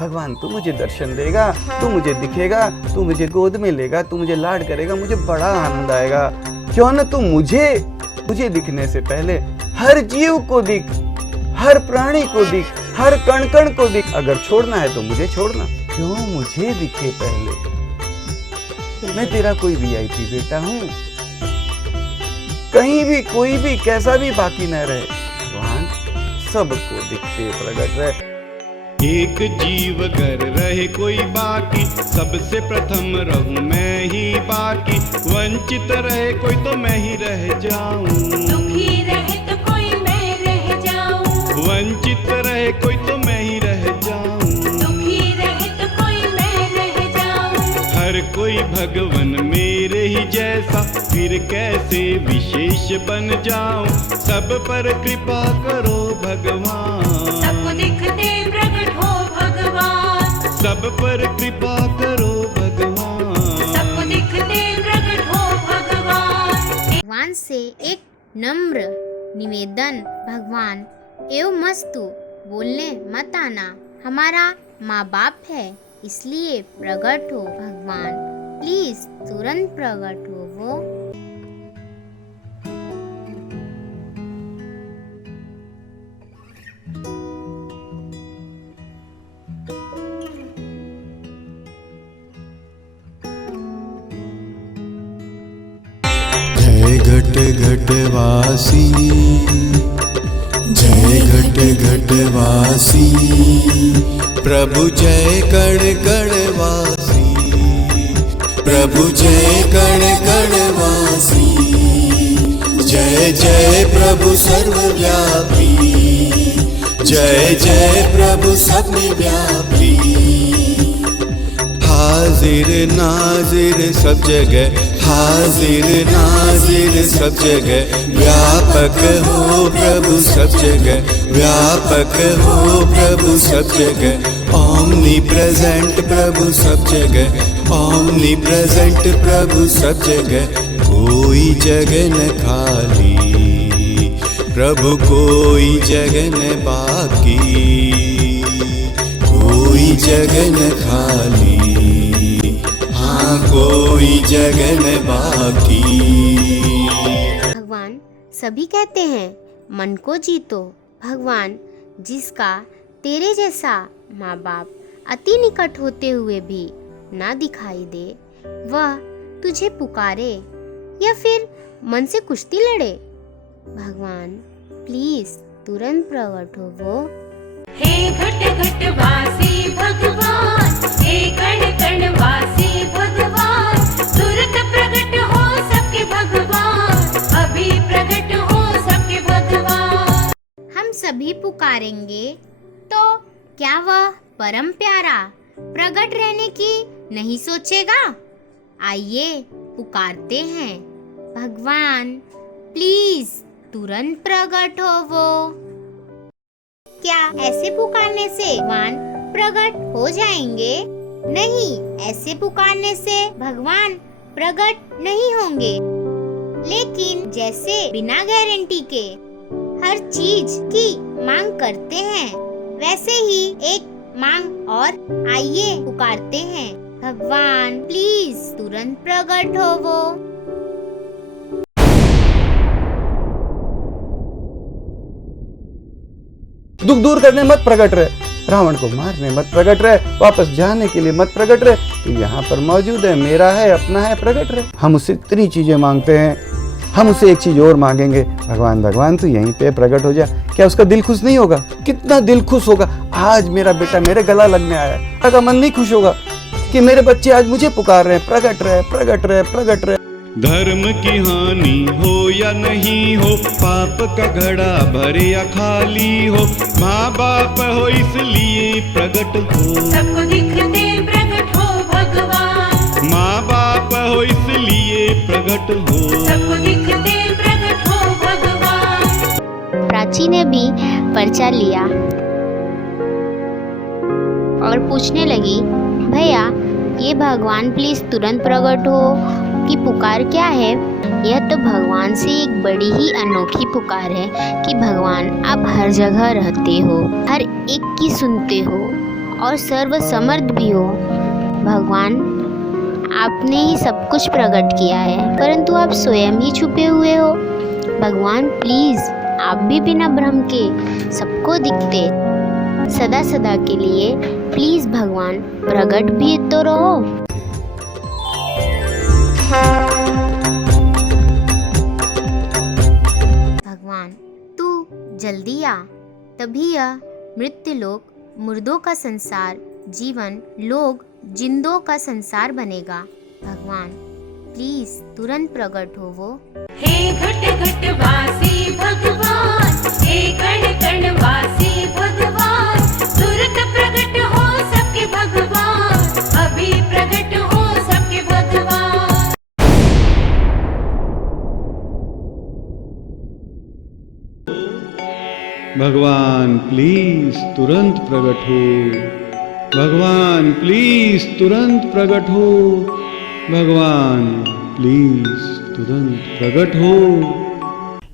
भगवान तू मुझे दर्शन देगा, तू मुझे दिखेगा, तू मुझे गोद में लेगा, तू मुझे लाड करेगा, मुझे बड़ा आनंद आएगा। क्यों ना तू मुझे दिखने से पहले हर जीव को दिख, हर प्राणी को दिख, हर कण कण को दिख। अगर छोड़ना है तो मुझे छोड़ना, क्यों मुझे दिखे पहले। मैं तेरा कोई वीआईपी बेटा हूँ, कहीं भी कोई भी कैसा भी बाकी न रहे। भगवान सबको दिखते प्रकट रहे। एक जीव घर रहे कोई बाकी, सबसे प्रथम रहूं मैं ही बाकी। वंचित रहे कोई तो मैं ही रह जाऊं, दुखी रहे तो कोई मैं रह जाऊं, वंचित रहे कोई तो मैं ही रह जाऊं, दुखी रहे तो कोई मैं रह जाऊं। हर कोई भगवन मेरे ही जैसा, फिर कैसे विशेष बन जाऊं। सब पर कृपा करो भगवान, सबको दिखते प्रकट हो भगवान, सब पर कृपा करो भगवान, सबको दिखते प्रकट हो भगवान। भगवान से एक नम्र निवेदन, भगवान एवं मस्तु बोलने मत आना। हमारा माँ बाप है, इसलिए प्रकट हो भगवान, प्लीज तुरंत प्रकट हो वो। जय घट घट वासी, जय घट घट वासी, प्रभु जय कण कण वासी, प्रभु जय कण कण वासी। जय जय प्रभु सर्वव्यापी, जय जय प्रभु सब में व्यापी। हाजिर नाजिर सब जगह, हाजिर नाजिर सब जगह, व्यापक हो प्रभु सब जगह, व्यापक हो प्रभु सब जगह। ओमनी प्रेजेंट प्रभु सब जगह, ओमनी प्रेजेंट प्रभु सब जगह। कोई जगह न खाली प्रभु, कोई जगह न बाकी, कोई जगह न खाली, हाँ कोई जगह न बाकी। भगवान सभी कहते हैं मन को जीतो। भगवान जिसका तेरे जैसा माँ बाप अति निकट होते हुए भी ना दिखाई दे, वह तुझे पुकारे या फिर मन से कुश्ती लड़े, भगवान प्लीज तुरंत प्रकट हो वो। हे घट घट वासी भगवान, हे कण कण वासी भगवान, तुरंत प्रकट हो सबके भगवान, अभी प्रकट हो सबके भगवान। हम सभी पुकारेंगे तो क्या वह परम प्यारा प्रकट रहने की नहीं सोचेगा? आइए पुकारते हैं, भगवान प्लीज तुरंत प्रकट हो वो। क्या ऐसे पुकारने से भगवान प्रकट हो जाएंगे? नहीं, ऐसे पुकारने से भगवान प्रकट नहीं होंगे। लेकिन जैसे बिना गारंटी के हर चीज की मांग करते हैं, वैसे ही एक मांग और आइए पुकारते हैं, भगवान प्लीज तुरंत प्रकट हो वो। दुख दूर करने मत प्रकट रहे, रावण को मारने मत प्रकट रहे, वापस जाने के लिए मत प्रकट रहे। तो यहाँ पर मौजूद है, मेरा है, अपना है, प्रकट रहे। हम उससे इतनी चीजें मांगते हैं, हम उससे एक चीज और मांगेंगे, भगवान भगवान तू यहीं पे प्रकट हो जा। क्या उसका दिल खुश नहीं होगा? कितना दिल खुश होगा। आज मेरा बेटा मेरे गला लगने आया है, उसका मन नहीं खुश होगा कि मेरे बच्चे आज मुझे पुकार रहे हैं, प्रकट रहे, प्रकट रहे, प्रकट रहे। धर्म की हानि हो या नहीं हो, पाप का घड़ा भरे या खाली हो, माँ बाप हो इसलिए प्रकट हो, सबको दिखते प्रकट हो भगवान, माँ बाप हो इसलिए प्रकट हो, सबको दिखते प्रकट हो भगवान। प्राची ने भी पर्चा लिया और पूछने लगी, भैया ये भगवान प्लीज तुरंत प्रकट हो की पुकार क्या है? यह तो भगवान से एक बड़ी ही अनोखी पुकार है कि भगवान आप हर जगह रहते हो, हर एक की सुनते हो और सर्वसमर्थ भी हो। भगवान, आपने ही सब कुछ प्रकट किया है, परंतु आप स्वयं ही छुपे हुए हो। भगवान प्लीज, आप भी बिना भ्रम के सबको दिखते सदा सदा के लिए प्लीज भगवान प्रकट भी तो रहो। भगवान तू जल्दी आ, तभी यह मृत्यु लोक मुर्दों का संसार, जीवन लोक जिंदों का संसार बनेगा। भगवान प्लीज तुरंत प्रकट हो वो। हे घट घट वासी भगवान, हे कण कण वासी भगवान, तुरंत प्रकट हो सबके भगवान, अभी प्रकट हो सबके भगवान। भगवान प्लीज तुरंत प्रकट हो। भगवान प्लीज तुरंत प्रकट हो। भगवान प्लीज तुरंत प्रकट हो।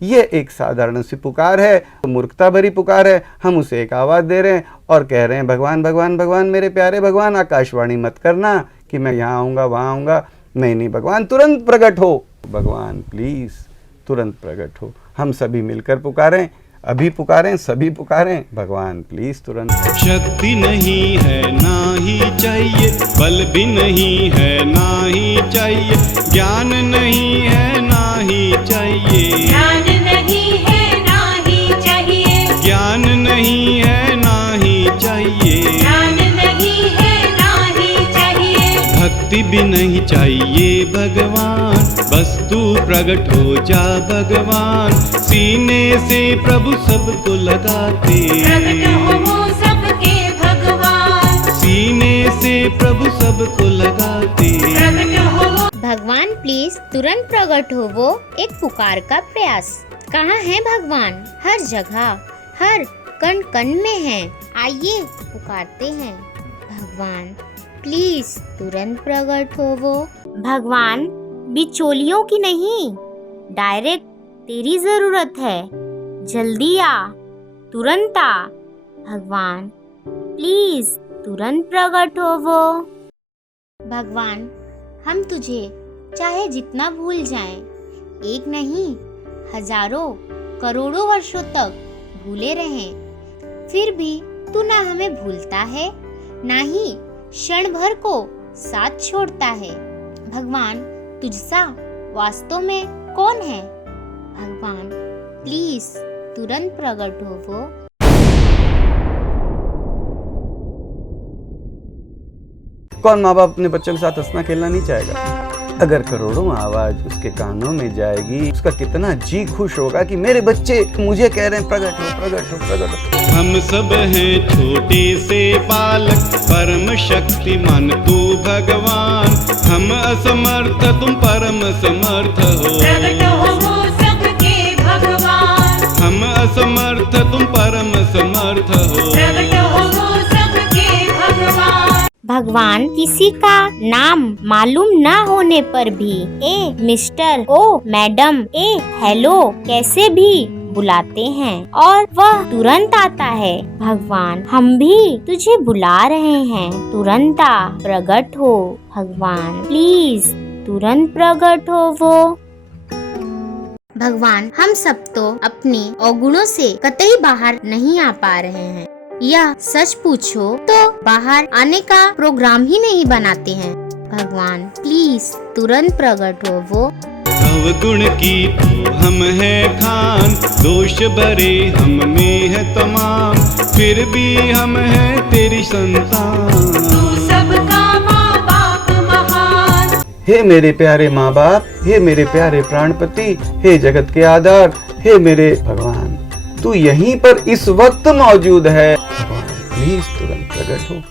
ये एक साधारण सी पुकार है, मूर्खता भरी पुकार है। हम उसे एक आवाज़ दे रहे हैं और कह रहे हैं भगवान भगवान भगवान, मेरे प्यारे भगवान, आकाशवाणी मत करना कि मैं यहाँ आऊँगा वहाँ आऊँगा। नहीं नहीं भगवान, तुरंत प्रकट हो। भगवान प्लीज़ तुरंत प्रकट हो। हम सभी मिलकर पुकारें, अभी पुकारें, सभी पुकारें, भगवान प्लीज तुरंत। शक्ति नहीं है ना ही चाहिए, बल भी नहीं है ना ही चाहिए, ज्ञान नहीं है ना ही चाहिए, ज्ञान नहीं है ना ही चाहिए, ज्ञान नहीं है ना ही चाहिए, ज्ञान नहीं है ना ही चाहिए, भक्ति भी नहीं चाहिए भगवान, बस तू प्रकट हो जा भगवान। सीने से प्रभु सबको लगाते, प्रकट हो वो सबके भगवान, सीने से प्रभु सबको लगाते, प्रकट हो वो। भगवान प्लीज तुरंत प्रकट हो वो एक पुकार का प्रयास। कहाँ है भगवान? हर जगह, हर कण कण में है। आइए पुकारते हैं, भगवान प्लीज तुरंत प्रकट हो वो। भगवान बिचौलियों की नहीं, डायरेक्ट तेरी जरूरत है। जल्दी आ, तुरंत आ। भगवान प्लीज तुरंत प्रकट हो वो। भगवान हम तुझे चाहे जितना भूल जाएं, एक नहीं हजारों करोड़ों वर्षों तक भूले रहें, फिर भी तू ना हमें भूलता है, ना ही क्षण भर को साथ छोड़ता है। भगवान तुझसा वास्तव में कौन है? भगवान प्लीज तुरंत प्रकट हो वो। कौन माँ बाप अपने बच्चों के साथ हंसना खेलना नहीं चाहेगा? अगर करोड़ों आवाज उसके कानों में जाएगी, उसका कितना जी खुश होगा कि मेरे बच्चे मुझे कह रहे हैं प्रकट हो प्रकट हो प्रकट हो। हम सब हैं छोटे से बालक, परम शक्तिमान तू भगवान, हम असमर्थ तुम परम समर्थ हो, प्रकट हो वो सबके भगवान, हम असमर्थ तुम परम समर्थ हो, प्रकट हो वो सबके भगवान। भगवान किसी का नाम मालूम ना होने पर भी ए मिस्टर, ओ मैडम, ए हेलो कैसे भी बुलाते हैं और वह तुरंत आता है। भगवान हम भी तुझे बुला रहे हैं, तुरंत आ, प्रकट हो। भगवान प्लीज तुरंत प्रकट हो वो। भगवान हम सब तो अपने अवगुणों से कतई बाहर नहीं आ पा रहे हैं, या सच पूछो तो बाहर आने का प्रोग्राम ही नहीं बनाते हैं। भगवान प्लीज तुरंत प्रकट हो वो। अवगुण की तो हम हैं खान, दोष भरे हम में है तमाम, फिर भी हम हैं तेरी संतान, तू सबका माँ बाप महान। हे मेरे प्यारे माँ बाप, हे मेरे प्यारे प्राणपति, हे जगत के आधार, हे मेरे भगवान, तू यहीं पर इस वक्त मौजूद है। भगवान प्लीज तुरंत प्रकट हो।